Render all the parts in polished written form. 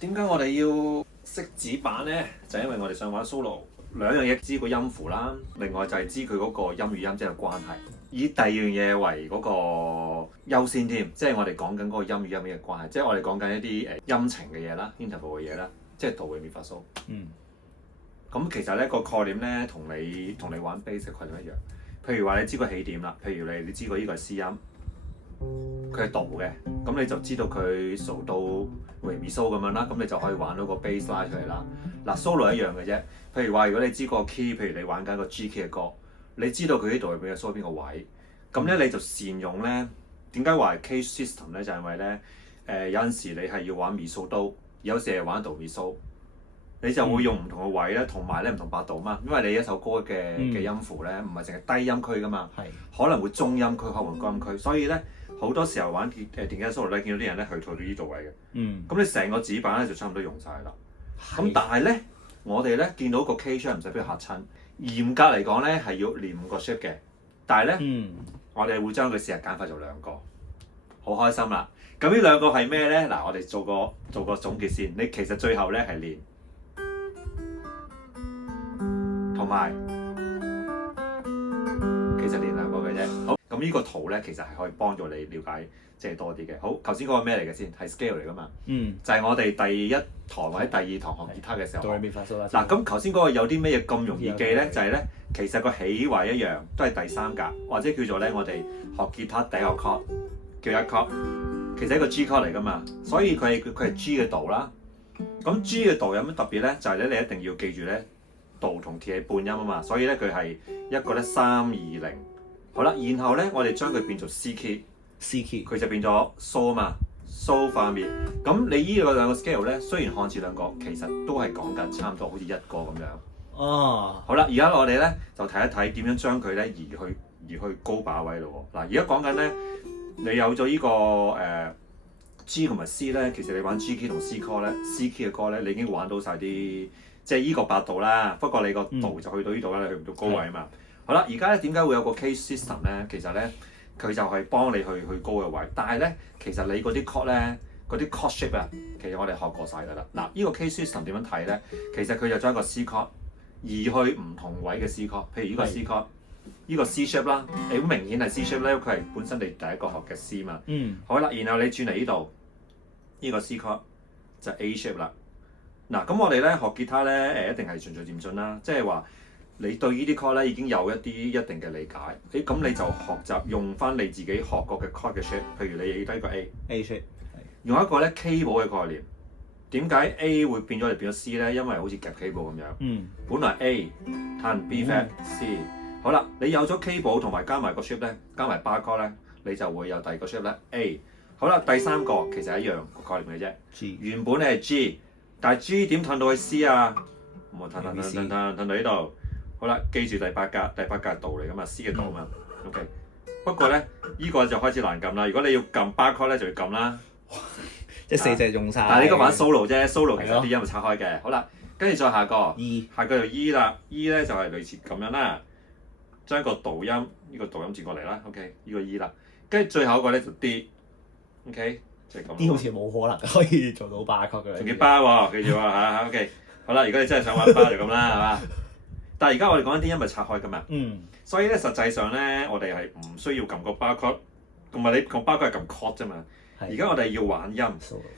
點解我哋要識指板咧？就係因為我哋想玩 solo，兩樣嘢知個音符啦，另外就係知佢嗰個音與音之間嘅關係。以第二樣嘢為嗰個優先添，即係我哋講緊嗰個音與音嘅關係，即係我哋講緊一啲音程嘅嘢啦 interval 嘅嘢啦，即係Do Re Mi Fa So。咁其實咧個概念咧同你玩 bass 嘅概念一樣。譬如話你知個起點啦，譬如你知個呢個係 C 音，佢係 Do 嘅，咁你就知道佢 So Do Re Mi So 咁樣啦，咁你就可以玩到個 bass 拉出嚟啦。嗱 solo 一樣嘅啫。譬如話如果你知個 key，譬如你玩緊個 G key 嘅歌，你知道佢呢度係邊個 So 邊個位，咁咧你就善用咧。點解話係 case system 咧？就係因為咧有陣時你係要玩 Mi So Do， 有時係玩 Do Mi So。你就會用唔同嘅位咧，同埋咧唔同八度嘛。因為你一首歌嘅音符咧，唔係淨係低音區噶嘛，可能會中音區，可能會高音區。所以咧好多時候玩電吉他 solo 咧，見到啲人咧去到呢度位嘅。咁你成個指板咧就差唔多用晒啦。咁但係咧，我哋咧見到個 K shape 唔使俾佢嚇親。嚴格嚟講咧係要練5個 shape 嘅，但係咧我哋會將佢試下簡化做2個，好開心啦。咁呢2個係咩咧？嗱，我哋做個總結先。你其實最後咧係練。同埋，其實練2個嘅啫。好，咁呢個圖咧，其實係可以幫助你了解即係多啲嘅。好，頭先嗰個咩嚟嘅先？係 scale 嚟噶嘛？就係我哋第1堂或者第2堂學吉他嘅時候。嗱，咁頭先嗰個有啲咩嘢咁容易記咧？就係咧，其實個起位一樣，都係第3格，或者叫做咧我哋學吉他第一個 chord 叫1 chord，其實係一個 G chord 嚟噶嘛。所以佢係 G 嘅度啦。咁 G 嘅度有咩特別咧？就係咧你一定要記住咧。Do同 T 係半音啊嘛，所以咧佢係一個咧3、2、0，好啦，然後咧我哋將佢變做 C key，佢就變咗 So 啊嘛 ，So 化滅。咁你呢個2個 scale 咧，雖然看似2個，其實都係講緊差唔多好似1個咁樣。好啦，而家我哋咧就睇一睇點樣將佢咧移去高把位咯喎。嗱，而家講緊咧，你有咗呢個G 同埋 C 咧，其實你玩 G key 同 C key 咧，C key 嘅歌咧，你已經玩到晒啲。即係依個8度啦，不過你個度就去到呢度啦，你去唔到高位啊嘛。好啦，而家咧點解會有個 case system 咧？其實咧佢就係幫你去高嘅位，但係咧其實你嗰啲 chord 咧，嗰啲 chord shape 啊，其實我哋學過晒㗎啦。嗱，呢個 case system 點樣睇咧？其實佢就將一個 C chord 移去唔同位嘅 C chord，譬如呢個 C chord，呢個 C shape 啦，好明顯係 C shape 咧，佢係本身你第一個學嘅 C 嘛。好啦，然後你轉嚟呢度，呢個 C chord 就 A shape 啦。嗱，咁我哋咧學吉他咧一定係循序漸進啦，即係話你對呢啲 chord 咧已經有一定嘅理解，咁你就學習用翻你自己學過嘅 chord 嘅 shape， 譬如你記低個 A shape， 用一個咧 K 簿嘅概念。點解 A 會變咗嚟變咗 C 咧？因為好似夾 K 簿咁樣，本來 A 彈 B flat C， 好啦，你有咗 K 簿同埋加埋個 shape 咧，加埋 bar chord 咧，你就會有第二個 shape 咧 A。好啦，第3個其實一樣個概念嘅啫，原本你係 G。但係 G 點褪到去 C 啊？咁我褪到呢度。好啦，記住第8格度嚟噶嘛 ，C 嘅度啊嘛。OK。不過咧，呢個就開始難撳啦。如果你要撳 bar chord 咧，就要撳啦。即係4隻用晒。但係你而家玩 solo 啫 ，solo 其實啲音係拆開嘅。好啦，跟住再下個 E， 下個就 E 啦。E 咧就係類似咁樣啦，將個導音呢個導音轉過嚟啦。OK， 呢個 E 啦。跟住最後一個咧就 D。OK。啲好似冇可能可以做到bar chord嘅，仲要巴喎，記住喎嚇 OK， 好啦，如果你真係想玩巴就咁啦，係嘛？但係而家我哋講緊啲音係拆開㗎嘛，所以咧實際上咧，我哋係唔需要撳個bar chord，同埋你個bar chord係撳 chord 啫嘛。而家我哋要玩音，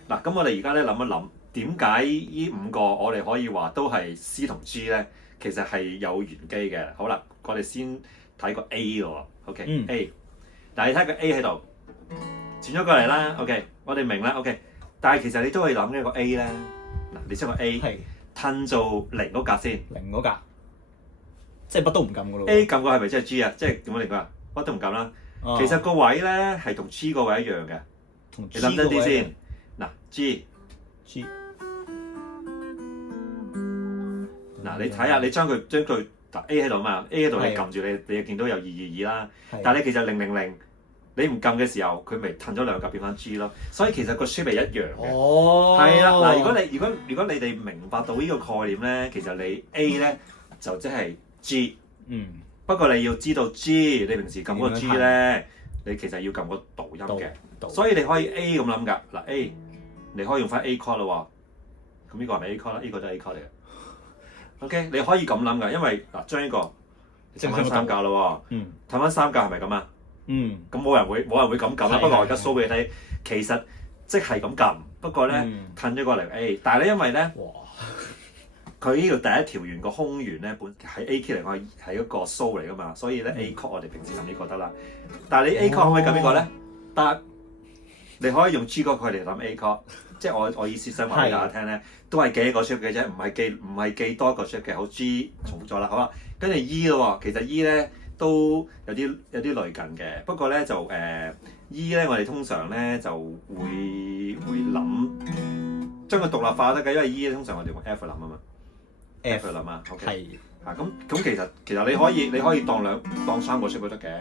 嗱咁我哋而家咧諗一諗，點解呢5個我哋可以話都係 C 同 G 咧？其實係有玄機嘅。好啦，我哋先睇個 A 咯 ，OK A， 但係你睇個 A 喺度。轉咗過嚟啦 ，OK， 我哋明啦 ，OK， 但係其實你都可以諗一個 A 咧，嗱，你將個 A 褪做0嗰格先，0嗰格，即係乜都唔撳噶咯。A 撳過係咪即係 G 啊？即係點樣嚟㗎？乜都唔撳啦。其實個位咧係同 G 個位一樣嘅，你諗真啲先。嗱 G， 嗱你睇下，你將佢 A 喺度啊嘛 ，A 喺度你撳住你就見到有222啦，但係你其實000。你唔撳嘅時候，佢咪褪咗2格變翻 G 咯，所以其實個 shape 係一樣嘅。係啦，嗱，如果你哋明白到呢個概念咧，其實你 A 咧就即係 G。不過你要知道 G， 你平時撳嗰個 G 咧，你其實要撳個導音嘅。所以你可以 A 咁諗㗎，嗱 A， 你可以用翻 A chord 咯喎。咁呢個係咪 A chord 啦？呢個都係 A chord 嚟嘅。OK， 你可以咁諗㗎，因為嗱將呢個褪翻三格咯喎，褪翻三格係咪咁啊？咁冇人會咁撳啦。不過我而家 show 俾你睇，其實即係咁撳，不過咧褪咗過嚟 A， 但係咧因為咧佢呢度第一條弦個空弦咧本喺 A key 嚟講係一個 so 嚟㗎嘛，所以咧 A chord 我哋平時撳呢個得啦。但係你 A chord 可唔可以撳呢個咧？得，你可以用 G 歌佢嚟諗 A chord， 即係我意思想話俾大家聽咧，都係記一個 shape 嘅啫，唔係記多一個 shape 嘅。好 G 重複咗啦，好啦，跟住 E 咯喎，其實 E 咧都有啲類近嘅，不過咧就E 咧我哋通常咧就會諗將佢獨立化得嘅，因為 E 咧通常我哋用 F 諗啊嘛 ，F 諗啊 ，OK， 係啊咁其實你可以當三個 shape 都得嘅。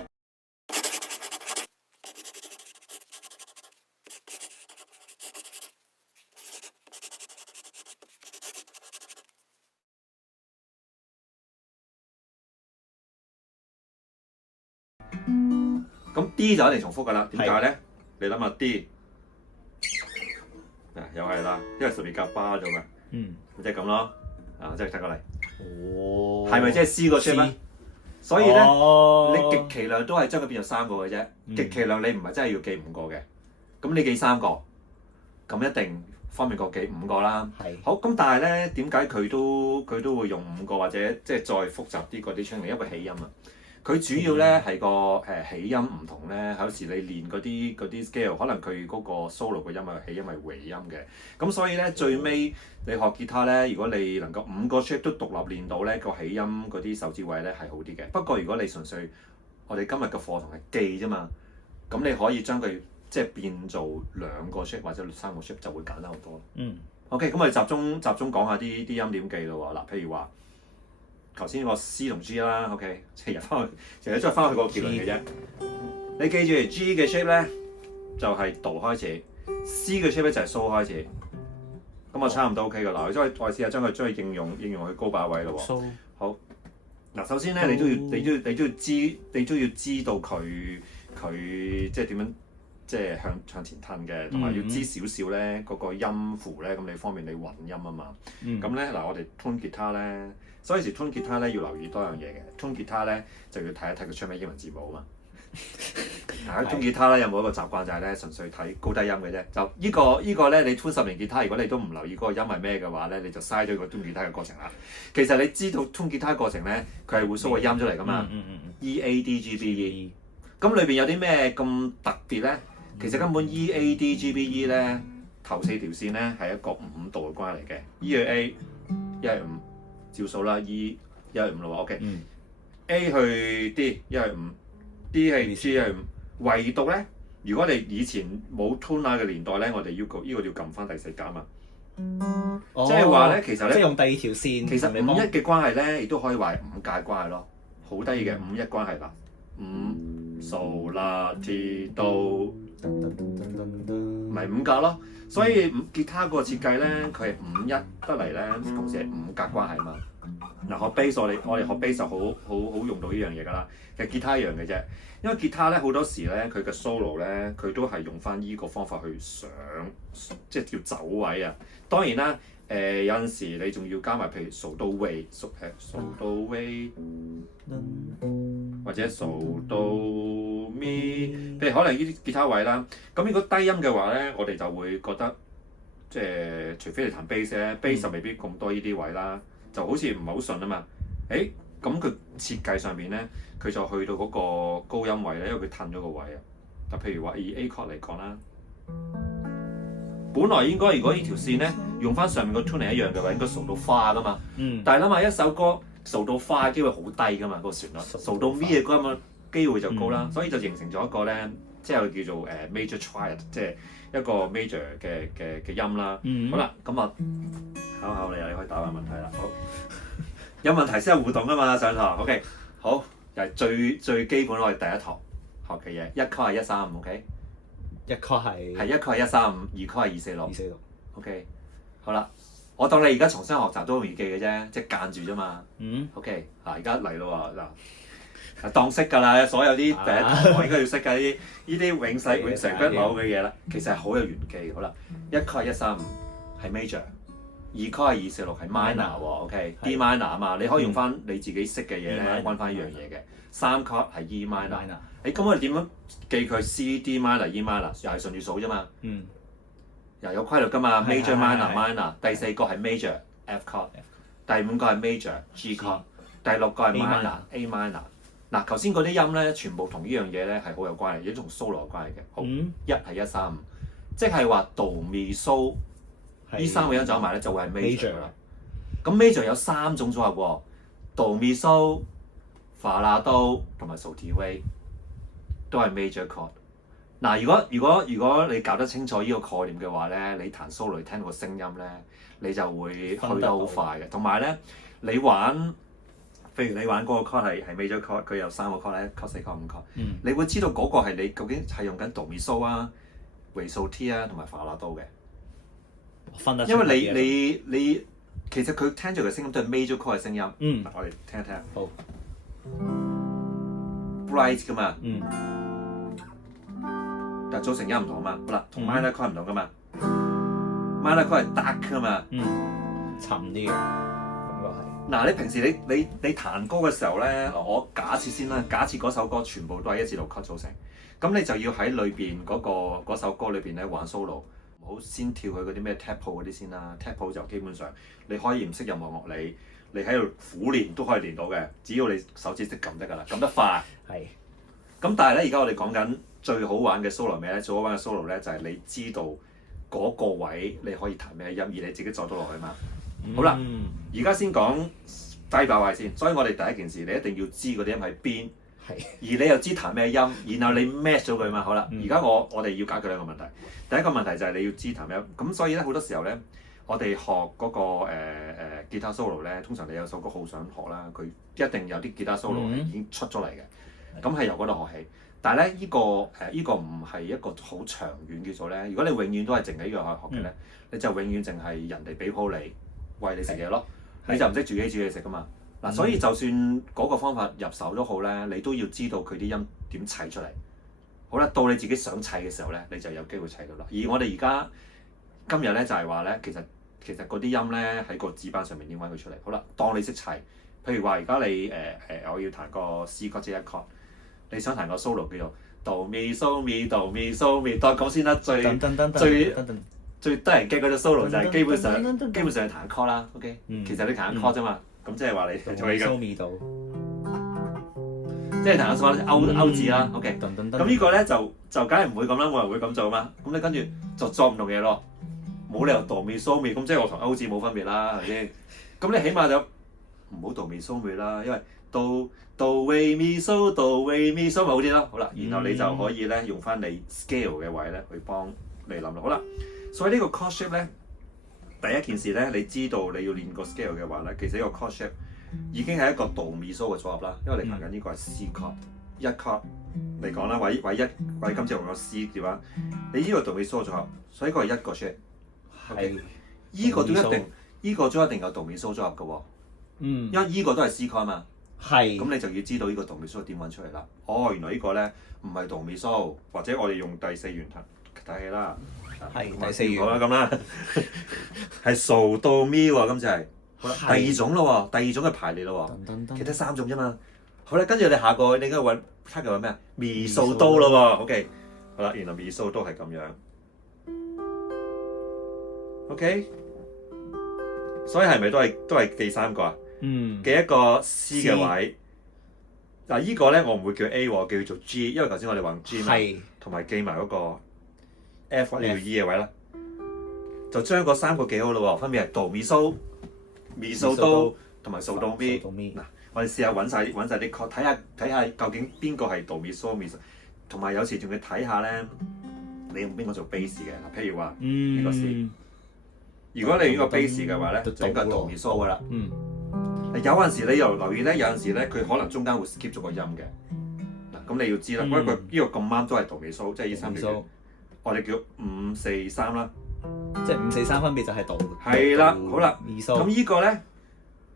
咁 D 就一定重複㗎啦，點解咧？你諗下 D， 又係啦，因為上面夾巴咗嘛，即係咁咯，即係睇過嚟，係咪即係 C 個 shape 咧？所以咧，你極其量都係將佢變做三個嘅啫，極其量你唔係真係要記5個嘅，咁你記3個，咁一定方便過記5個啦。好，咁但係咧，點解佢都會用5個或者即係再複雜啲嗰啲出嚟？因為起音啊。佢主要咧係個起音唔同咧，有時你練嗰啲 scale， 可能佢嗰個 solo 嘅音係起音係回音嘅，咁所以咧最尾你學吉他咧，如果你能夠5個 shape 都獨立練到咧，個起音嗰啲手指位咧係好啲嘅。不過如果你純粹我哋今日嘅課堂係記啫嘛，咁你可以將佢即係變做2個 shape 或者3個 shape 就會簡單好多。OK， 咁我哋集中講下啲音點記咯喎。嗱，譬如話。頭先個 C 同 G 啦 ，OK， 成日翻去，成日都係翻去個結論嘅啫。你記住 G 嘅 shape 咧就係 Do 開始 ，C 嘅 shape 咧就係 So 開始。咁我差唔多 OK 㗎啦，我再試下將佢應用去高把位咯喎。好，嗱，首先咧你都要知道佢即係點樣即係向前褪嘅，同埋要知少少咧嗰個音符咧，咁你方便你混音啊嘛。咁咧嗱，我哋 tune 吉他咧。所以時 tune 吉他咧要留意多樣嘢嘅 ，tune 吉他咧就要睇一睇佢出咩英文字母啊嘛。嗱，tune 吉他咧有冇一個習慣就係咧純粹睇高低音嘅啫。就呢個咧你 tune 10年吉他，如果你都唔留意嗰個音係咩嘅話咧，你就嘥咗個 tune 吉他嘅過程啦。其實你知道 tune 吉他過程咧，佢係會 show 個音出嚟噶嘛。E A D G B E。咁裏邊有啲咩咁特別咧？其實根本 E A D G B E 咧頭4條線咧係一個5度嘅關係嚟嘅。E 去 A， 一係5。照數啦 ，E 一係5咯喎 ，OK。A 去 D 一係5，D 係 G 一係5。唯獨咧，如果你以前冇 tune 嘅年代咧，我哋呢個要撳翻第4格啊嘛。即係話咧，其實咧，即係用第2條線。其實5-1嘅關係咧，亦都可以話係5格關係咯，好得意嘅5-1關係啦。5 So La Ti Do， 咪5格咯。所以吉他個設計咧，佢係5-1得嚟咧，同時係5格關係啊嘛。嗱，學 bass 我哋學 bass 就好用到呢樣嘢㗎啦。其實吉他一樣嘅啫，因為吉他咧好多時咧佢嘅 solo 咧佢都係用翻依個方法去上，即係叫走位啊。當然啦，有陣時你仲要加埋譬如 So Do Re，So Do Re， 或者 So Do Mi， 譬如可能呢啲吉他位啦。咁如果低音嘅話咧，我哋就會覺得即係除非你彈 bass 咧，bass 就未必咁多呢啲位啦，就好似唔係好順啊嘛。咁佢設計上邊咧，佢就去到嗰個高音位咧，因為佢褪咗個位啊。嗱，譬如話以 A chord 嚟講啦。本來應該如果呢條線咧用翻上面個 tuning 一樣嘅話，應該數到花噶嘛。但係諗下一首歌數到花嘅機會好低噶嘛，個旋律數到 mi 嘅歌咁機會就高啦，所以就形成咗一個咧，即係叫做major triad， 即係一個 major 嘅音啦。好啦，咁啊考你啊，你可以打埋問題啦。好，有問題先有互動噶嘛，上堂。OK， 好，又係最基本我哋第一堂學嘅嘢，一 chord 係135，OK。一 chord 係1 chord 係135，二 chord 係246。246。OK， 好啦，我當你而家重新學習都容易記嘅啫，即係間住啫嘛。OK， 嗱而家嚟咯喎，嗱當識㗎啦，所有啲第一堂我應該要識㗎呢啲永世不朽嘅嘢啦，其實係好有玄機。好啦，1 chord 係135係 major， 2 chord 係246係 minor 喎，OK，D minor 啊嘛，你可以用翻你自己識嘅嘢咧，揾翻一樣嘢嘅。3 chord 係 E minor。咁我哋點樣記佢 C、D minor、E minor？又係順住數啫嘛。又有規律㗎嘛 ，major、minor、minor。第4個係 major F chord，第5個係 major G chord，第6個係 minor A minor。嗱，頭先嗰啲音咧，全部同呢樣嘢咧係好有關係，亦都同 solo 有關係嘅。好，一係135，即係話 do mi so 呢3個音走埋咧就會係 major 啦。咁 major 有3種組合喎 ，do mi so、fa la do 同埋 so ti re 都係 major chord。嗱，如果你搞得清楚呢個概念嘅話咧，你彈 solo 你聽到個聲音咧，你就會去得好快嘅。同埋咧，你玩，譬如你玩嗰個 chord 係 major chord， 佢有3個 chord 咧 ，chord 4 chord 5 chord，你會知道嗰個係你究竟係用緊 do mi so 啊、re so ti 啊同埋 fa la do 嘅。因為你其實佢聽住嘅聲音都係 major chord 嘅聲音。嗱，我哋聽一聽。好。bright 㗎嘛。但係組成音唔同啊嘛，好啦，同 minor chord 唔同噶嘛 ，minor chord 係 dark 噶嘛，沉啲嘅感覺係。嗱，你平時你彈歌嘅時候咧，我假設先啦，假設嗰首歌全部都係1至6 chord 組成，咁你就要喺裏邊嗰首歌裏邊咧玩 solo， 唔好先跳去嗰啲咩 tempo 嗰啲先啦 ，tempo 就基本上你可以唔識任何樂理，你喺度苦練都可以練到嘅，只要你手指識撳得㗎啦，撳得快。係。咁但係咧，而家我哋講緊最好玩嘅 solo 咩咧？最好玩嘅 solo 咧就係你知道嗰個位你可以彈咩音，而你自己做到落去嘛。好啦，而家先講低把位先。所以我哋第一件事，你一定要知嗰啲音喺邊，而你又知彈咩音，然後你 match 咗佢嘛。好啦，而家我哋要解決兩個問題。第一個問題就係你要知彈咩音。咁所以咧好多時候咧，我哋學嗰個吉他 solo 咧，通常你有首歌好想學啦，佢一定有啲吉他 solo 係已經出咗嚟嘅。咁係由嗰度學起，但係咧呢個唔係一個好長遠叫做咧。如果你永遠都係淨係呢樣去學嘅咧，你就永遠淨係人哋俾鋪你餵你食嘢咯，你就唔識自己煮嘢食噶嘛。嗱，所以就算嗰個方法入手都好咧，你都要知道佢啲音點砌出嚟。好啦，到你自己想砌嘅時候咧，你就有機會砌到啦。而我哋而家今日咧就係話咧，其實嗰啲音咧喺個指板上面點揾佢出嚟。好啦，當你識砌，譬如話而家你我要彈個 C chord 即係1 chord。你想彈個 solo 叫做 do mi so mi do mi so mi， 當講先啦，最得人驚嗰隻 solo 就係基本上係彈 chord 啦 ，OK，其實你彈 chord 啫嘛，咁即係話你做呢個，即係彈個 solo 歐字啦 ，OK，咁呢個咧就梗係唔會咁啦，冇人會咁做嘛，咁你跟住就作唔同嘢咯，冇理由 do mi so mi， 咁即係我同歐字冇分別啦，係咪先？咁你起碼就唔好 do mi so mi 啦，因為do re mi so do re mi so 咪好啲咯，好啦，然後你就可以咧用翻你 scale 嘅位咧去幫你諗啦，好啦，所以呢個 chord shape 咧，第一件事咧，你知道你要練個 scale 嘅話咧，其實呢個 chord shape 已經係一個 do mi so 嘅組合啦，因為你彈緊呢個係 C chord 1 chord 嚟講啦，或者今次用個 C 嘅話，你呢個 do mi so 組合，所以呢個係1個 shape， 係呢個都一定有 do mi so 組合嘅喎，因為呢個都係 C chord 嘛。咁你就要知道呢個 do mi so 點揾出嚟啦。哦，原來呢個咧唔係 do mi so， 或者我哋用第4弦睇起啦。第4弦好啦，咁啦，係 so do mi 喎，今次係。第二種咯喎，第二種嘅排列咯喎，其他3種啫嘛。好啦，跟住你下個你應該揾睇佢揾咩啊 ？mi so do 咯喎 ，OK。好啦，原來 mi so do 係咁樣。OK。所以係咪都係記3個啊？記一個 C 嘅位，嗱依個咧我唔會叫 A 喎，叫做 G， 因為頭先我哋話 G 嘛，同埋記埋嗰個 F 或者叫 E 嘅位啦，就將嗰3個記好咯喎，分別係 do mi so、mi so do 同埋 so do mi。嗱，我哋試下揾晒啲 chord， 睇下究竟邊個係 do mi so、mi so， 同埋有時仲要睇下咧，你用邊個做 base 嘅，嗱，譬如話呢個 C， 如果你呢個 base 嘅話咧，就應該係 do mi so 噶啦。有陣時你又留意咧，有陣時咧佢可能中間會 skip 咗個音嘅。嗱，咁你要知啦，不過呢個咁啱都係 do mi so， 即係呢3條，我哋叫5、4、3啦。即係5、4、3分別就係 do。係啦，好啦，咁呢個咧，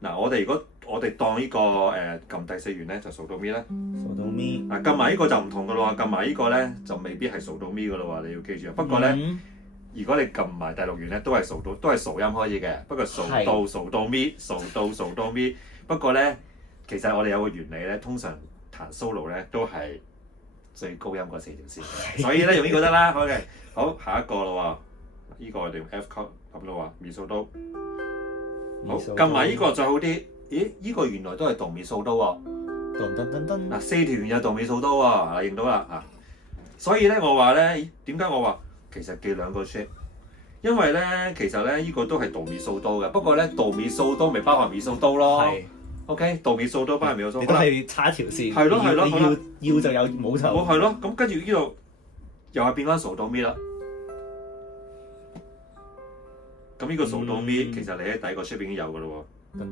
嗱如果我哋當呢個撳第4弦咧，就 so do mi 啦。so do mi。嗱，撳埋呢個就唔同噶咯喎，撳埋呢個咧就未必係 so do mi 噶咯喎，你要記住。不過咧，如果你撳埋第六弦咧，都係數到，都係數音開始嘅。不過數到咪，數到咪。不過咧，其實我哋有個原理咧，通常彈 solo 咧都係最高音嗰四條線。所以咧用呢個得啦。OK， 好，下一個咯喎，呢個我哋用 F chord 咁咯喎，咪數都。好，撳埋呢個再好啲。咦？呢個原來都係度咪數都喎。嗱，四條弦有度咪數都喎，認到啦啊！所以咧，我話咧，點解我話其實記兩個 shape？ 因為咧，其實咧，呢個都係度咪數都嘅。不過咧，度咪數都咪包含咪數都咯。OK， 度咪數都包含咪數都。你都係差一條線。係咯。你要就有，冇就冇。係咯。咁跟住呢度又係變翻數到咪啦。咁呢個數到咪，其實你喺第一個 shape 已經有㗎咯喎。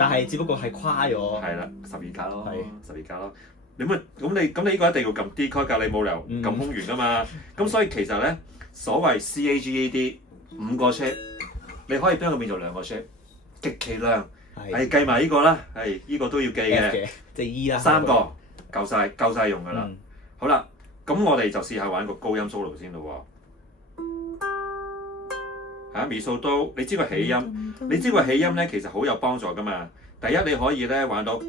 但係只不過係跨咗。係啦，12格咯，12格咯。咁你呢個一定要撳 D chord 㗎，你冇理由撳空弦㗎嘛。咁所以其實咧，所謂 CAGAD 5個 shape， 你可以將佢變做2個 shape， 極其量。係計埋呢個啦，係呢個都要記嘅。即係 E 啦。3個夠晒用㗎啦。好啦，咁我哋就試下玩個高音 solo 先咯喎。咪數都，你知個起音，你知個起音咧其實好有幫助㗎嘛。第一你可以咧玩到。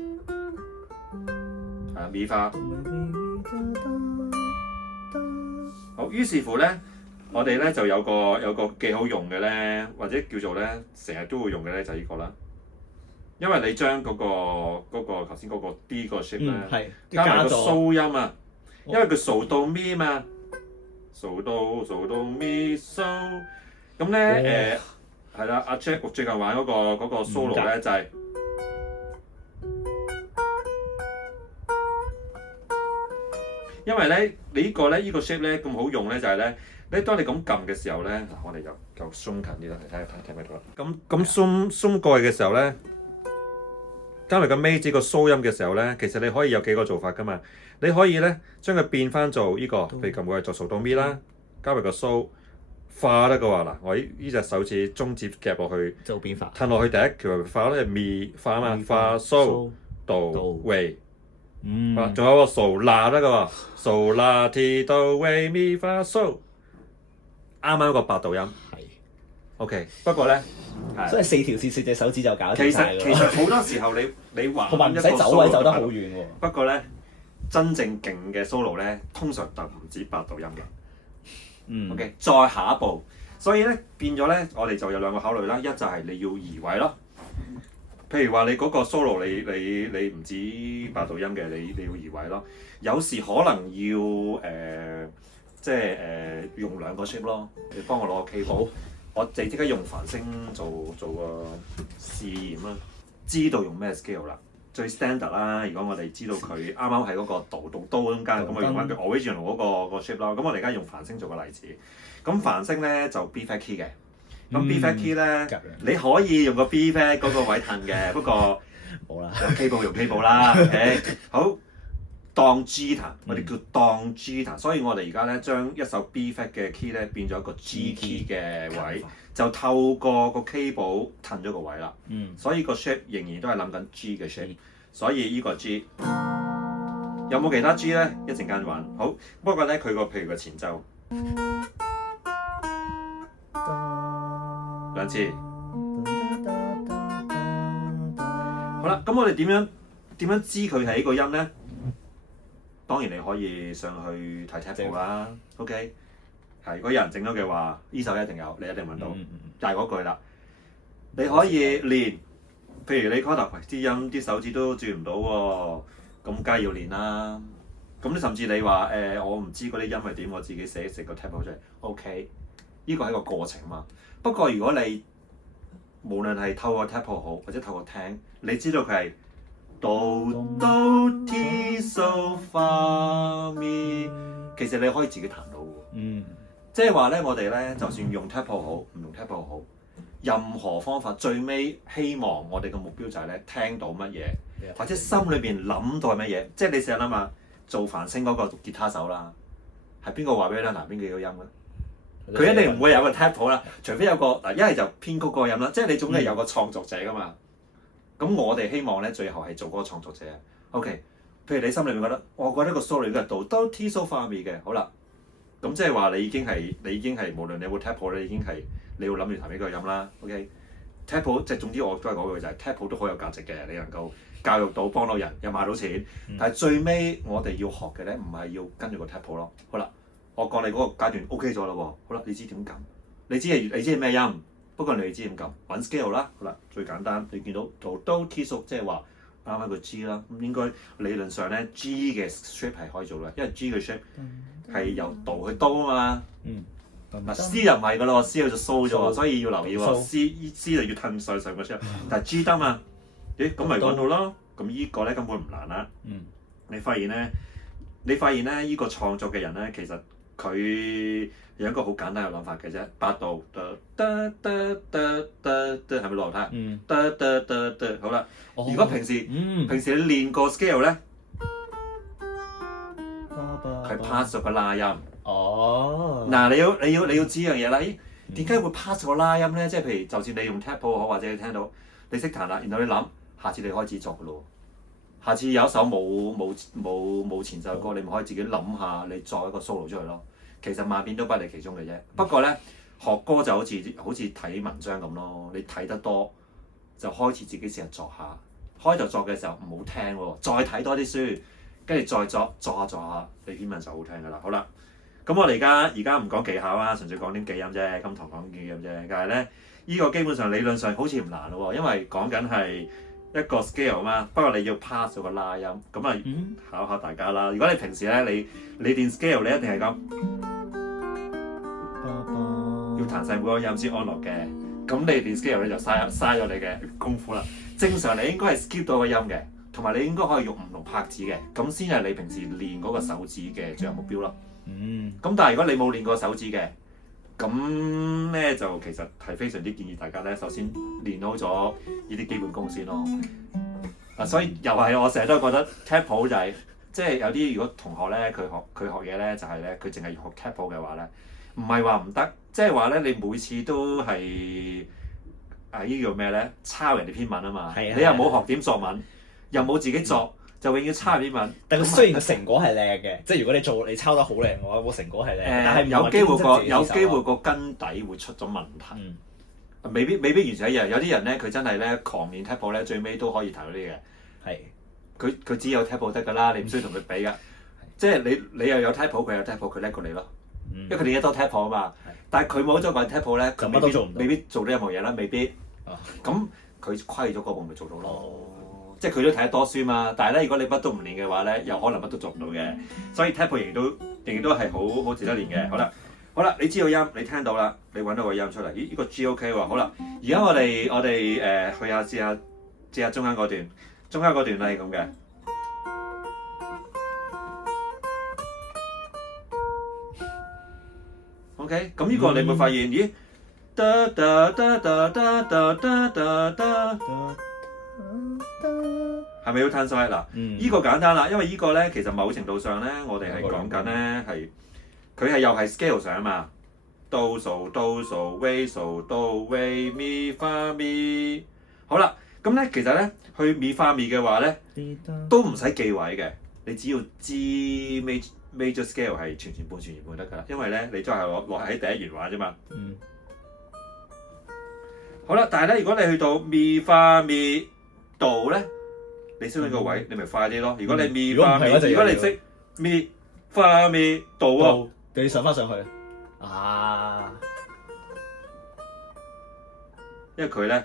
咪花，好，於是乎咧，我哋咧就有個幾好用嘅咧，或者叫做咧成日都會用嘅咧就係呢個啦。因為你將嗰個頭先嗰個 D 個 shape 咧，加埋個蘇音啊，因為佢數到咪嘛，數到咪蘇，咁咧係啦，阿 Jack 最近玩嗰個 solo 咧就係。因為咧，你呢個咧，呢個 shape 咧咁好用咧，就係咧，你當你咁撳嘅時候咧，嗱，我哋就 zoom 近啲啦，你睇唔睇到啦？咁 zoom 過去嘅時候咧，加埋個尾字個蘇音嘅時候咧，其實你可以有幾個做法噶嘛。你可以咧將佢變翻做呢個，譬如撳過去就數到咪啦，加埋個蘇化得嘅話嗱，我呢隻手指中指夾落去，就變化，褪落去第一條化咧係咪化啊嘛，化蘇到位。仲有個數啦得㗎喎，數啦 T 到 re mi fa so， 啱啱一個8度音。係。OK， 不過咧，所以4條線4隻手指就搞掂晒㗎。其實好多時候你玩同埋唔使走位走得好遠喎。不過咧，真正勁嘅 solo 咧，通常就唔止8度音嘅。OK， 再下一步，所以咧變咗咧，我哋就有兩個考慮啦。一就係你要移位咯。譬如話你嗰個 solo 你唔止8度音嘅，你要移位咯。有時可能要用2個 shape 咯。你幫我攞個 keyboard，我哋即刻用繁星做個試驗啦。知道用咩 scale 啦？最 standard 啦。如果我哋知道佢啱啱喺嗰個度到中間，咁我用翻佢 original 嗰個 shape 咯。咁我哋而家用繁星做個例子。咁繁星咧就 B flat key 嘅。咁 B flat key 咧，你可以用個 B flat 嗰個位褪嘅，不過冇啦，用 keyboard 啦。OK， 好，當 G 彈，我哋叫當 G 彈，所以我哋而家咧將一首 B flat 嘅 key 咧變咗一個 G key 嘅位，就透過個 keyboard 褪咗個位啦。所以個 shape 仍然都係諗緊 G 嘅 shape， 所以呢個 G 有冇其他 G 咧？一陣間玩。好，不過咧佢個譬如個前奏。2次，好啦，咁我哋點樣知佢係呢個音咧？當然你可以上去睇 tablet 啦。OK， 係如果有人整咗嘅話，呢首一定有，你一定揾到。就係嗰句啦，你可以練，譬如你開頭啲音啲手指都轉唔到喎，咁梗係要練啦。咁你甚至你話我唔知嗰啲音係點，我自己寫成個 tablet 出嚟。OK， 呢個係一個過程嘛。不過如果你無論係透過 tablet 好，或者透過聽，你知道佢係 do ti so fa mi， 其實你可以自己彈到嘅。即係話咧，我哋咧就算用 tablet 好，唔用 tablet 好，任何方法最尾希望我哋嘅目標就係咧聽到乜嘢，或者心裏邊諗到係乜嘢。即係你試下諗下，做繁星嗰個吉他手啦，係邊個話俾你聽？嗱，邊幾個音咧？佢一定唔會有個 tablet 啦，除非有個嗱，一係就編曲嗰個音啦，即係你總係有個創作者噶嘛。咁我哋希望咧，最後係做嗰個創作者。OK， 譬如你心裏面覺得，我覺得個 solo 都係do ti so fa mi 嘅，好啦，咁即係話你已經係無論你有冇 tempo 咧，已經係你要諗住彈呢個音啦。OK，tempo 即係總之我都係講句就係 tempo 都好有價值嘅，你能夠教育到幫到人又賣到錢。但係最尾我哋要學嘅咧，唔係要跟住個 tempo 咯。好啦，我講你嗰個階段 OK 咗啦喎，好啦，你知點撳？你知係咩音？不過你知點撳？揾 scale 啦。好啦，最簡單，你見到do T 屬即係話啱啱個 G 啦，咁應該理論上咧 G 嘅 shape 係可以做嘅，因為 G 嘅 shape 係由do去 do 啊嘛。嗱 C 又唔係噶咯 ，C 就掃咗喎，所以要留意喎。C 就要褪上個 shape，但係 G 得嘛？咦，咁咪揾到咯。咁依個咧根本唔難啦。你發現咧，依個創作嘅人咧，其實佢有一個好簡單嘅諗法嘅啫，8度，係咪落睇？好啦。如果平時你練過 scale 咧，佢 pass 咗個拉音。嗱，你要知樣嘢啦。咦，點解會 pass 個拉音咧？即係譬如，就算你用 tempo 好，或者你聽到你識彈啦，然後你諗，下次你開始作噶咯。下次有一首冇前奏嘅歌，你咪可以自己諗下，你作一個 solo 出去咯。其實萬變都不離其中嘅啫。不過咧，學歌就好似睇文章咁咯。你睇得多，就開始自己試下作下。開頭作嘅時候唔好聽喎，再睇多啲書，跟住再作下，你篇文就好聽噶啦。好啦，咁我哋而家唔講技巧啊，純粹講啲記音啫，今堂講記音啫。但係咧，呢個基本上理論上好似唔難咯喎，因為講緊係一個 scale 嘛。不過你要 pass 咗個拉音，咁啊考下大家啦。如果你平時咧你練 scale，你一定係咁。要彈晒每個音先安樂嘅，咁你練 scale 咧就嘥咗你嘅功夫啦。正常你應該係 skip 到個音嘅，同埋你應該可以用唔同拍子嘅，咁先係你平時練嗰個手指嘅最後目標咯。咁但係如果你冇練過手指嘅，咁咧就其實係非常之建議大家咧，首先練好咗呢啲基本功先咯。所以又係我成日都覺得 tempo 就係即係有啲如果同學咧佢學嘢咧就係咧佢淨係學 tempo 嘅話咧。唔係話唔得，即係話咧，你每次都係呢叫咩咧？抄人哋篇文啊嘛，你又冇學點作文，又冇自己作，就永遠抄人篇文。但係雖然個成果係靚嘅，即係如果你抄得好靚嘅話，個成果係靚。但係有機會個根底會出咗問題。未必完全一樣，有啲人咧佢真係咧狂練 tempo 咧，最尾都可以彈到啲嘅。佢只有 tempo 得㗎啦，你唔需要同佢比㗎。即係你又有 tempo，佢有 tempo，佢叻過你咯。因為佢練得多 tempo 啊嘛，但係佢冇咗個 tempo 咧，佢未必做到任何嘢啦，未必。咁佢虧咗嗰步咪做到咯。即係佢都睇得多書嘛，但係咧如果你乜都唔練嘅話咧，有可能乜都做唔到嘅。所以 tempo 仍然都係好值得練嘅。好啦，你知道音，你聽到啦，你揾到個音出嚟，咦？呢個 G OK 喎。好啦，而家我哋去試下中間嗰段係咁嘅。OK， 咁呢個你會發現，咦？係咪要褪晒？嗱，呢個簡單啦，因為呢個咧其實某程度上咧，我哋係講緊咧係佢係又係 scale 上啊嘛，do so re so do re mi fa mi。好啦，咁咧其實咧去 mi fa mi 嘅話咧都唔使記位嘅，你只要知 major scale 係全半得㗎啦，因為咧你都係落喺第一弦玩啫嘛。好啦，但係咧如果你去到 mi fa mi do 咧，你識呢個位，你咪快啲咯。如果你 mi fa mi，如果你識 mi fa mi do 喎，你上翻上去啊！因為佢咧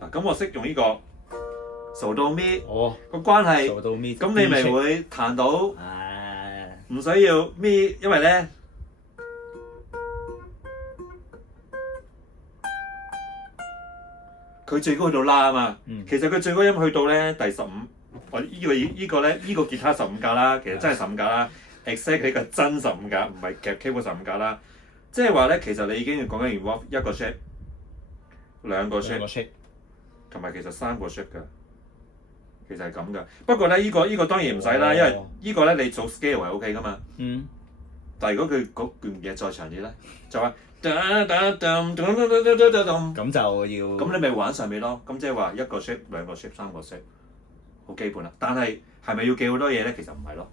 嗱，咁我識用呢個。數到咪個關係，咁你咪會彈到，唔需要咪，因為咧佢最高去到啦啊嘛。其實佢最高音去到咧第15，我呢個吉他15格啦，其實真係15格啦 ，exact 呢個真15格，唔係夾 keyboard 15格啦。即係話咧，其實你已經要講緊 involve 一個 shape、兩個 shape， 同埋其實3個 shape 㗎。其實係咁噶，不過咧呢個當然唔使啦，因為呢個咧你做 scale 係 OK 噶嘛。但係如果佢嗰段嘢再長啲咧，就話咁就要咁你咪玩上面咯。咁即係話一個 shape、兩個 shape、3個 shape，好基本啦。但係咪要記好多嘢咧？其實唔係咯，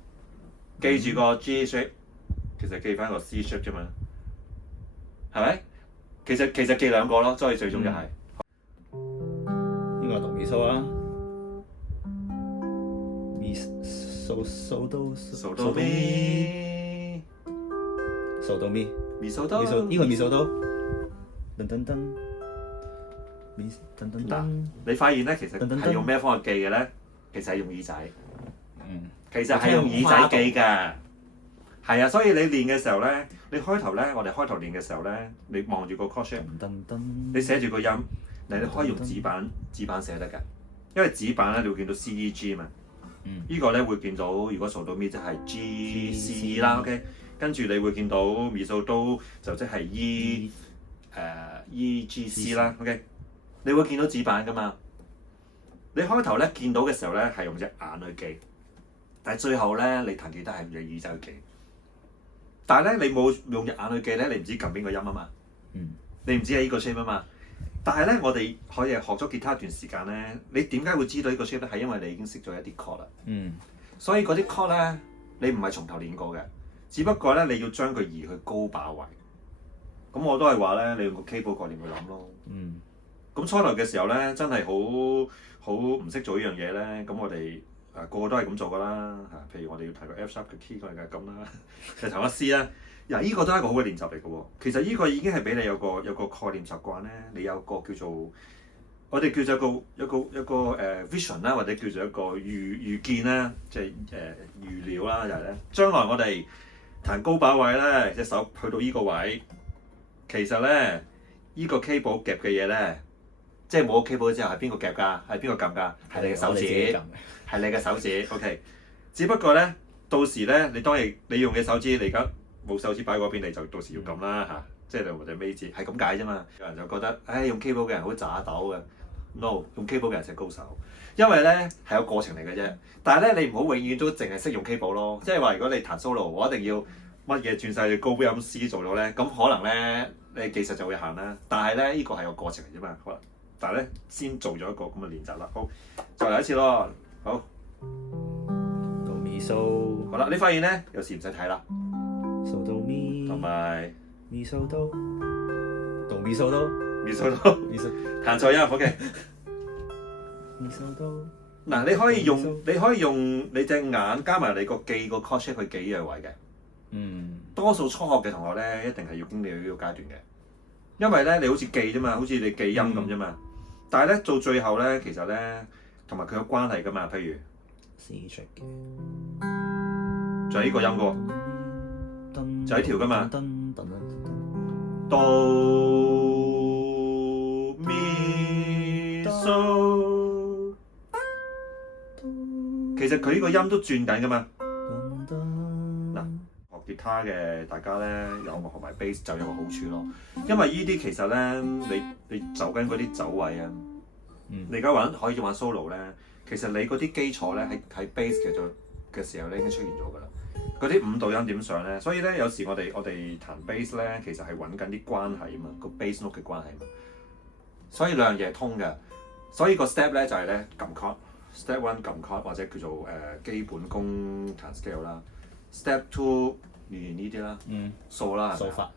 記住個 G shape， 其實記翻個 C shape 啫嘛，係咪？其實記兩個咯，所以最終就係呢個讀咪蘇啦，咪蘇都蘇到咪蘇到咪咪蘇到，呢個咪蘇都，噔噔噔，咪噔噔噔。你發現咧，其實係用咩方法記嘅咧？其實係用耳仔。其實係用耳仔記㗎。係啊，所以你練嘅時候咧，你開頭咧，我哋開頭練嘅時候咧，你望住個 chord shape，你寫住個音，你可以用紙板寫得㗎。因為紙板咧，你會見到 C E G 嘛。呢個咧會見到，如果數到咪就係 G C 啦 ，OK。跟住你會見到咪數都就即係 E G C 啦，OK。你會見到紙板㗎嘛？你開頭咧見到嘅時候咧係用隻眼去記，但係最後咧你彈吉他係用隻耳仔去記。但係咧你冇用隻眼去記咧，你唔知撳邊個音啊嘛。你唔知係呢個 shape 啊嘛。但係咧我哋可以學咗吉他一段時間咧，你點解會知道呢個 shape 咧？係因為你已經識咗一啲 chord 啦。所以嗰啲 chord 咧，你唔係從頭練過嘅，只不過咧你要將佢移去高把位。咁我都係話咧，你用個 keyboard 概念去諗咯。咁初頭嘅時候咧，真係好唔識做呢樣嘢咧。咁我哋個個都係咁做㗎啦嚇。譬如我哋要提個 F sharp 嘅 key，我哋梗係咁啦。其實彈一 C 啦，呢個都係一個好嘅練習嚟嘅喎。其實呢個已經係俾你有個概念習慣咧。你有個叫做我哋叫做一個vision 啦，或者叫做一個預見啦，即係預料啦，就係咧將來我哋彈高把位咧，隻手去到呢個位，其實咧呢個 keyboard 夾嘅嘢咧。即係冇 keyboard 之後係邊個夾㗎？係邊個撳㗎？係你嘅手指，係你嘅手指。OK。只不過咧，到時咧，你當然你用嘅手指，你而家冇手指擺嗰邊，你就到時要撳啦嚇。即係或者尾字係咁解啫嘛。有人就覺得，用 keyboard 嘅人好渣斗嘅。No， 用 keyboard 嘅人係高手，因為咧係有過程嚟嘅啫。但係咧，你唔好永遠都淨係識用 keyboard 咯。即係話，如果你彈 solo，我一定要乜嘢轉晒去高音 C 做到咧，咁可能咧你技術就會行啦。但係咧，呢個係有過程嚟啫嘛，可能。但係咧，先做咗一個咁嘅練習啦。好，再嚟一次咯。好，到咪蘇。好啦，你發現咧，有時唔使睇啦。蘇到咪。同埋咪蘇都。到咪蘇都。咪蘇都。咪蘇。彈錯音 ，OK。咪蘇都。嗱，你可以用你隻眼加埋你個記個 chord shape 去記呢樣位嘅。多數初學嘅同學咧，一定係要經歷呢個階段嘅。因為咧，你好似記啫嘛，好似你記音咁啫嘛。但係咧，到最後咧，其實咧，同埋佢有關係噶嘛。譬如 C sharp 嘅，就係呢個音喎，就係呢條噶嘛。Do mi so， 其實佢呢個音都轉緊噶嘛。嗱，學吉他嘅大家咧，有我學埋 bass 就有個好處咯。因為呢啲其實咧，你走緊嗰啲走位啊，你而家可以玩 solo 咧，其實你嗰啲基礎咧喺 bass 嘅時候咧已經出現咗㗎啦。嗰啲五度音點上咧，所以咧有時我哋彈 bass 咧，其實係揾緊啲關係啊嘛，個 bass note 嘅關係嘛。所以兩樣嘢係通嘅。所以個 step 咧就係咧撳 chord，step one 撳 chord 或者叫做基本功彈 scale 啦。step two 練呢啲啦，數啦，數法。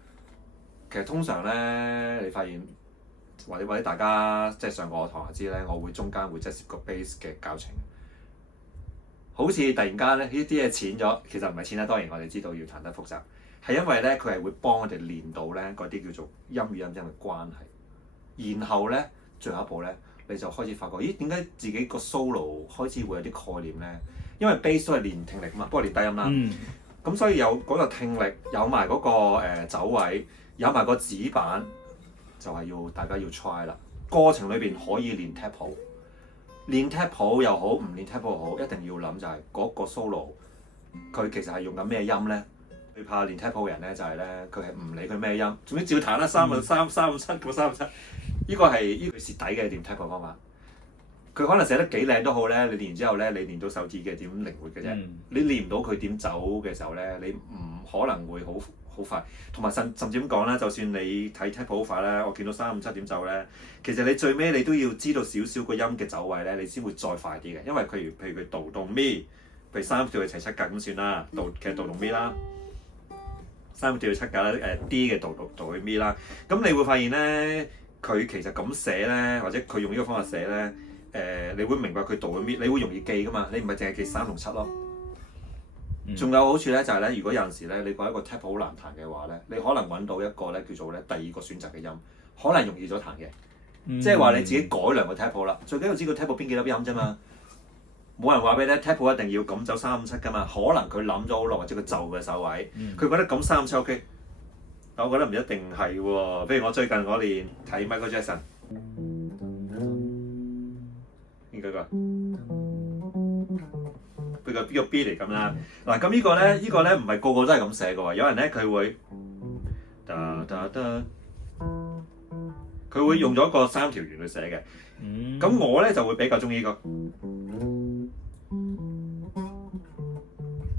其實通常咧，你發現或者大家即係上過我堂就知咧，我會中間會即係攝個 bass 嘅教程。好似突然間咧，呢啲嘢淺咗，其實唔係淺啦。當然我哋知道要彈得複雜，係因為咧佢係會幫我哋練到咧嗰啲叫做音與音之間嘅關係。然後咧最後一步咧，你就開始發覺，咦點解自己個 solo 開始會有啲概念咧？因為 bass 都係練聽力嘛，不過練低音啦。咁所以有嗰個聽力，有埋嗰個走位，有埋個指板，就係要大家要 try 啦。過程裏邊可以練 tempo，練 tempo 又好，唔練 tempo 又好，一定要諗就係嗰個 solo，佢其實係用緊咩音咧？最怕練 tempo 嘅人咧，就係咧佢係唔理佢咩音，總之照彈啦，3個3、3個7個3個7，呢個係呢個蝕底嘅練 tempo 方法。佢可能寫得幾靚都好咧，你練完之後咧，你練到手指嘅點靈活嘅啫。你練唔到佢點走嘅時候咧，你唔可能會好好快。同埋甚至咁講咧，就算你睇 tempo 好快咧，我見到357點奏咧，其實你最尾你都要知道少少個音嘅走位咧，你先會再快啲嘅。因為譬如佢度到咪，譬如3調係齊7格咁算啦，其實度到咪啦，3調7格啦，D 嘅度去咪啦。咁你會發現咧，佢其實咁寫咧，或者佢用呢個方法寫咧，你會明白佢度去咪，你會容易記噶嘛。你唔係淨係記3同7咯。仲有好處咧，就係咧，如果有陣時咧，你覺得一個 tempo 好難彈嘅話咧，你可能揾到一個咧叫做咧第二個選擇嘅音，可能容易咗彈嘅。即係話你自己改良個 tempo 啦，最緊要知道 tempo 邊幾粒音啫嘛。冇人話俾你聽 tempo 一定要咁走357噶嘛，可能佢諗咗好耐，或者佢就嘅手位，佢覺得咁357 OK。但我覺得唔一定係喎。譬如我最近嗰年睇 Michael Jackson， 應該個。佢個 B 嚟咁啦，嗱咁呢個咧唔係個個都係咁寫嘅喎，有人咧佢會，佢會用咗個3條弦去寫嘅，咁我咧就會比較中意呢個，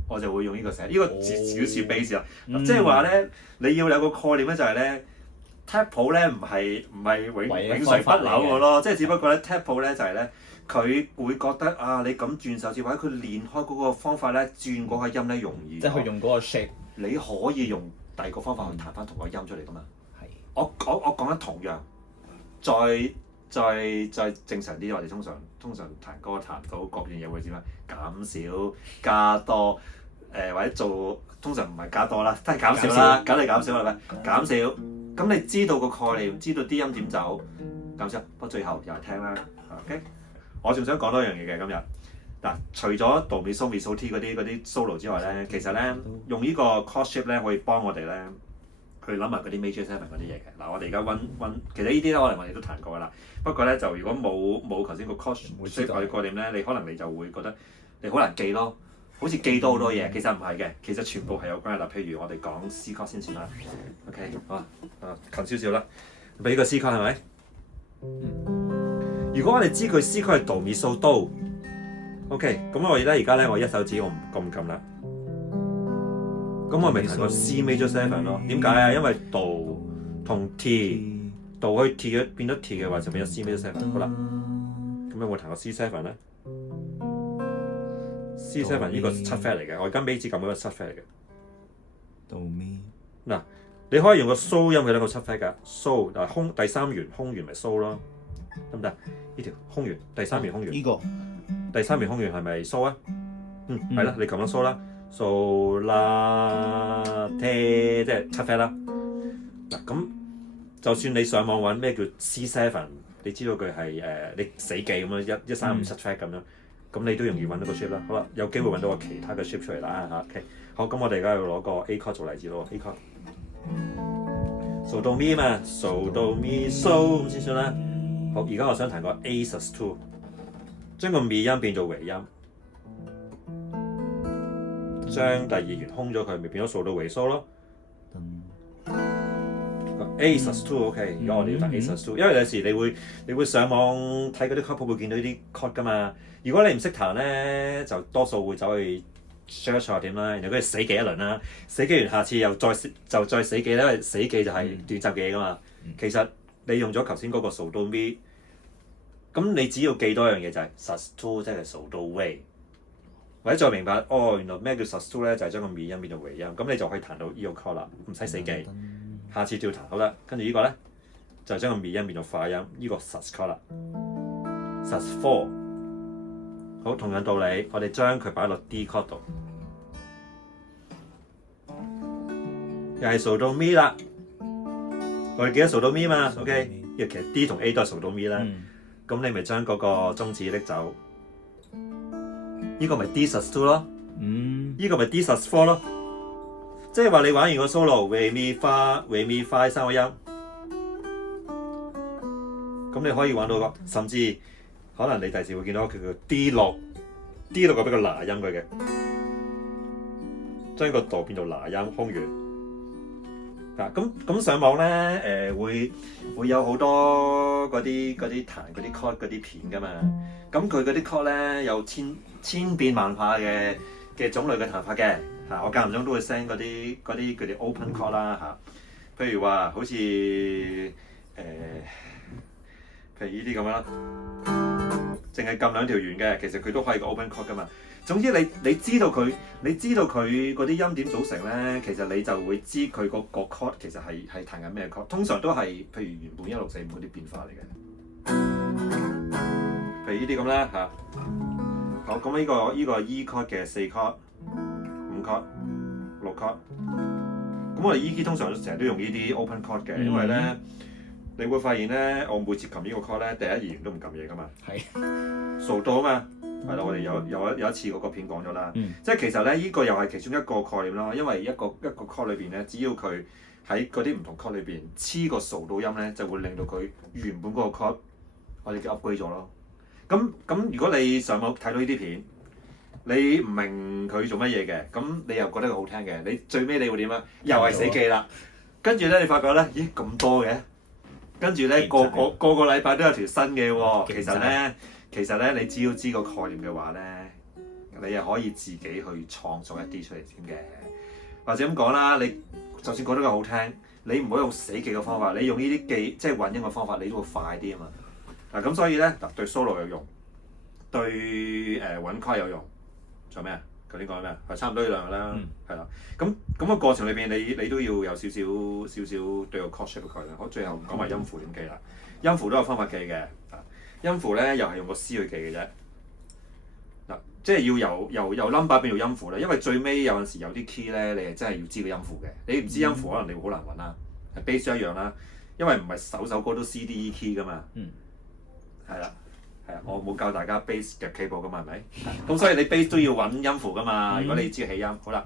我就會用呢個寫，呢個少少 base 啦，即係話咧你要有個概念咧就係咧 tempo 咧唔係永垂不朽嘅咯，即係只不過咧 tempo 咧就係咧。佢會覺得啊，你咁轉手指或者佢練開嗰個方法咧，轉嗰個音咧容易。即係佢用嗰個 shape。你可以用第二個方法去彈翻同個音出嚟噶嘛？係。我講緊同樣，再正常啲，我哋通常彈歌彈到各樣嘢會點啊？減少、加多，或者做通常唔係加多啦，都係減少啦，梗係減少啦，減少。咁你知道個概念，知道啲音點走，減少。不過最後又係聽啦 ，OK。我仲想講多樣嘢嘅今日，嗱，除咗 Do Mi So Mi So Ti 嗰啲 solo 之外咧，其實咧用呢個 chord shape 咧可以幫我哋咧去諗埋嗰啲 major seven 嗰啲嘢嘅。嗱，我哋而家溫，其實呢啲咧可能我哋都彈過噶啦。不過咧就如果冇頭先個 chord shape 嘅概念咧，你可能你就會覺得你好難記咯，好似記到好多嘢。其實唔係嘅，其實全部係有關嘅。嗱，譬如我哋講 C chord 先算啦。OK， 好近少少啦，俾個 C chord 係咪？如果我哋知佢 C 佢係 Do Mi So Do，OK， 咁我而家咧我一手指我唔撳啦，咁我咪彈個 C major seven 咯。點解啊？因為 Do 同 T，Do 去 T 變咗 T 嘅話就變咗 C major seven。好啦，咁有冇彈個 C seven 咧 ？C seven 呢個7 fret 嚟嘅，我而家尾指撳嗰個7 fret 嚟嘅。Do Mi 嗱，你可以用個 So 音去兩個7 fret 㗎 ，So 嗱第三弦空弦咪 So 咯。得唔得？呢條空弦第三弦空弦，呢個第三弦空弦係咪蘇啊？係啦，你撳咗蘇啦，蘇啦聽即係7 fret 啦。嗱咁，就算你上網揾咩叫 C7， 你知道佢係你死記咁樣1 3 5 7 fret 咁樣，咁你都容易揾到個 shape 啦。好啦，有機會揾到個其他嘅 shape 出嚟啦嚇。OK， 好，咁我哋而家要攞個 A chord 做例子咯 ，A chord，So Do Mi 嘛，So Do Mi So 咁先算啦。好，而家我想彈個 A sus2， 將個咪音變做微音，將第二弦空咗佢，咪變咗數到微蘇咯。A sus2 OK， 而家我哋要彈 A sus2， 因為有時你會上網睇嗰啲 chord 會見到呢啲 chord 噶嘛。如果你唔識彈咧，就多數會走去 search 下點啦，然後跟住死記一輪啦，死記完下次又再死記咧，因為死記就係短暫記噶嘛。其實你用咗頭先嗰個 So Do Mi， 咁你只要記多一樣嘢就係 sus2 即係 So Do Re， 或者再明白原來咩叫 sus2 咧，就係將個咪音變做微音，咁你就可以彈到呢個 chord 啦，唔使死記。下次照彈好啦，跟住呢個咧就將個咪音變做化音，呢個 sus chord 啦 ，sus4。好，同樣道理，我哋將佢擺落 D chord 度，又係 So Do Mi 啦。我哋記得 So Do Mi 嘛 ，OK， 其實 D 同 A 都係 So Do Mi 啦。咁你咪將嗰個中指拎走，呢個咪 D sus2 咯，呢個咪 D sus4 咯。即係話你玩完個 solo，Re Mi Fa，Re Mi Fa 三個音，咁你可以玩到個，甚至可能你第時會見到佢叫 D6，D6 個俾個拿音佢嘅，將個度變做拿音空弦。咁上網咧會有好多嗰啲彈嗰啲 chord 嗰啲片噶嘛，咁佢嗰啲 chord 咧有千變萬化嘅種類嘅彈法嘅我間唔中都會 send 嗰啲佢哋 open chord 啦嚇。譬如話好似譬如呢啲咁樣啦，淨係撳兩條弦嘅，其實佢都可以個 open chord 噶嘛。總之你知道佢嗰啲音點組成咧，其實你就會知佢個 chord 其實係彈緊咩 chord。通常都係譬如原本1645嗰啲變化嚟嘅。譬如呢啲咁啦嚇。好，咁呢個 E chord 嘅4 chord、5 chord、6 chord。咁我哋 E key 通常成日都用呢啲 open chord 嘅，因為咧你會發現咧，我每次撳呢個 chord 咧，第一二弦都唔撳嘢噶嘛。係。數到啊嘛。係啦，我哋有一次嗰個片講咗啦，即係其實咧，呢個又係其中一個概念啦。因為一個 chord 裏邊咧，只要佢喺嗰啲唔同 chord 裏邊黐個數到音咧，就會令到佢原本嗰個 chord 我哋叫 upgrade 咗咯。咁如果你上網睇到呢啲片，你唔明佢做乜嘢嘅，咁你又覺得佢好聽嘅，你最尾你會點啊？又係死記啦。跟住咧，你發覺咧，咦咁多嘅，跟住咧個禮拜都有條新嘅喎。其實咧，你只要知個概念嘅話咧，你又可以自己去創作一啲出嚟先嘅。或者咁講啦，你就算覺得佢好聽，你唔好用死記嘅方法，你用呢啲記即係混音嘅方法，你都會快啲啊嘛。嗱咁所以咧，對 solo 有用，對揾 chord 有用，仲有咩啊？頭先講咩啊？係差唔多呢兩個啦，係啦。咁個過程裏邊，你都要有少少對個 chord shape 嘅概念。好，最後講埋音符點記啦。音符都有方法記嘅。音符咧又係用個 C 去記嘅啫，嗱，即係要由 number 變做音符咧，因為最尾有陣時有啲 key 咧，你係真係要知個音符嘅，你唔知音符可能你會好難揾啦。bass 都一樣啦，因為唔係首歌都 C D E key 噶嘛，係啦，我冇教大家 bass 嘅 key 譜噶嘛，係咪？咁所以你 bass 都要揾音符噶嘛，如果你知起音，好啦，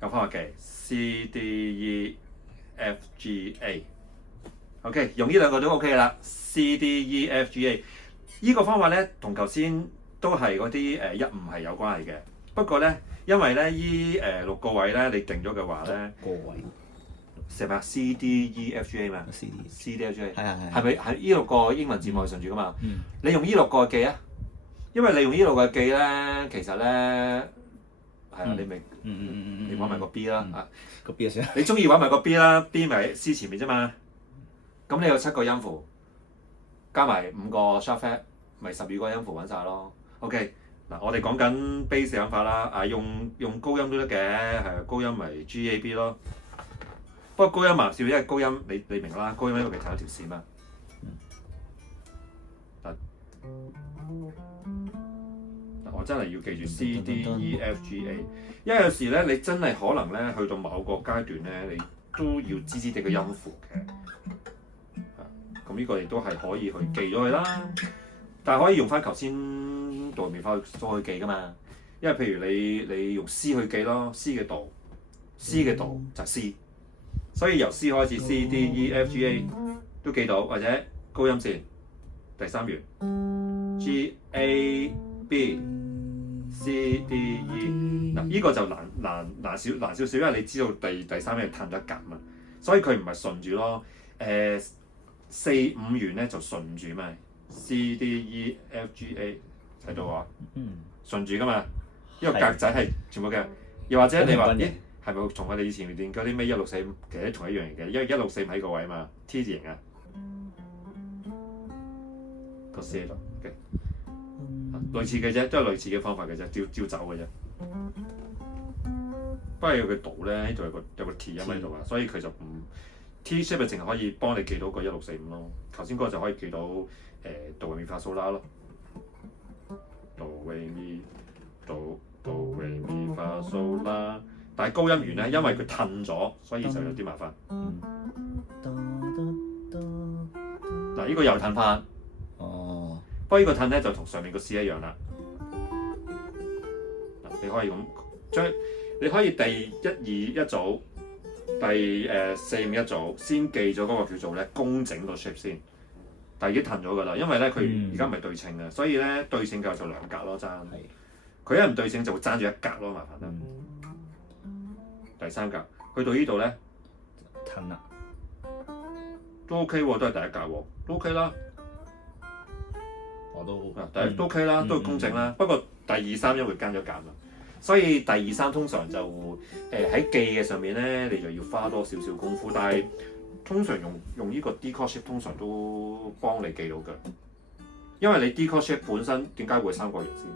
有方法記 C D E F G A。OK， 用呢兩個都 OK 啦。C D E F G A 呢個方法咧，同頭先都係嗰啲1、5係有關係嘅。不過咧，因為咧依6個位咧，你定咗嘅話咧，個位成日 C D E F G A 嘛 ，C D F G A 係咪係依6個英文字母係順住噶嘛？你用依6個記啊，因為你用依6個記咧，其實咧係啊，你咪你玩埋個 B 啦啊，個 B 先，你中意玩埋個 B 啦 ，B 咪 C 前面啫嘛。咁你有7個音符，加埋5個 sharp flat，咪12個音符揾晒咯。OK， 嗱我哋講緊 bass 嘅音法啦，用高音都得嘅，係高音咪 G A B 咯。不過高音啊，少因為高音你明啦，高音因為佢彈一條線嘛。嗱，我真係要記住 C D E F G A， 因為有時咧你真係可能咧去到某個階段咧，你都要知地個音符嘅。咁呢個亦都係可以去記咗佢啦，但係可以用翻頭先度面法去記噶嘛。因為譬如你用 C 去記咯 ，C 嘅度就係 C， 所以由 C 開始 C D E F G A 都記到，或者高音線第3弦 G A B C D E 嗱，呢個就難少少，因為你知道第3弦彈咗一格嘛，所以佢唔係順住咯。4、5弦咧就順住嘛 ，C D E F G A 睇到啊，順住噶嘛，呢個格仔係全部嘅。又或者你話咦係咪同我哋以前練嗰啲咩1645其實同一樣嘅，因為164喺個位嘛 ，T 字形啊，個 C 喺度嘅，類似嘅啫，都係類似嘅方法嘅啫，照走嘅啫。不過佢度咧呢度有個 T 音喺度啊，所以佢就唔。T shape 淨係可以幫你記到個1645咯，頭先嗰個就可以記到do re mi fa sol la 咯 ，do re mi do re mi fa sol la， 但係高音弦咧，因為佢褪咗，所以就有啲麻煩。嗱，呢個又褪翻。哦。不過呢個褪咧就同上面個 C 一樣啦。你可以咁將，你可以第1、2一組。第4、5一組先記咗嗰個叫做咧工整個 shape 先，但係已經褪咗㗎啦，因為咧佢而家唔係對稱嘅，所以咧對稱嘅就2格咯爭。佢一唔對稱就會爭住1格咯，麻煩啦。第3格去到呢度咧褪啦，都 OK 喎，都係第1格喎，都 OK 啦。我都都 OK 啦，都係工整啦。不過第2、3音會間咗減啦。所以第二三通常就喺記嘅上面咧，你就要花多少少功夫。但係通常用呢個 D chord shape 通常都幫你記到嘅，因為你 D chord shape 本身點解會三角形先？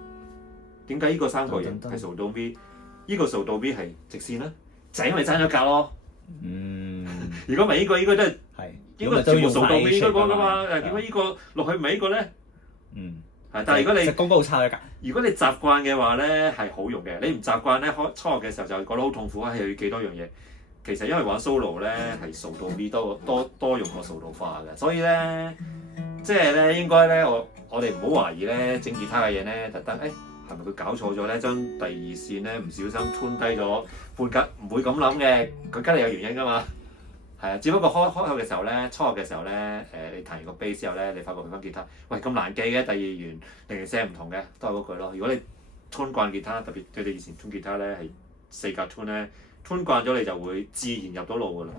點解呢個三角形係數到 V， 呢個數到 V 係直線咧？就係因為爭咗格咯。如果唔係呢個應該都係應該全部數到 V 嗰個噶嘛？點解呢個落去唔係呢個咧？但係如果你功夫好差嘅㗎。如果你習慣嘅話咧，係好用嘅。你唔習慣咧，初學嘅時候就覺得好痛苦，係要記多樣嘢。其實因為玩 solo 咧係數到 V 多用過數到花嘅，所以咧即係咧應該咧我哋唔好懷疑咧整吉他嘅嘢咧特登係咪佢搞錯咗咧？將第二線咧唔小心 tune 低咗半格，唔會咁諗嘅，佢梗係有原因㗎嘛。係啊，只不過開口嘅時候咧，初學嘅時候咧，你彈完個 bass 之後咧，你發覺佢翻吉他，喂咁難記嘅，第二弦零舍唔同嘅，都係嗰句咯。如果你 tune 慣吉他，特別對你以前 tune 吉他咧係4格 tune 咧，tune 慣咗你就會自然入到腦㗎啦。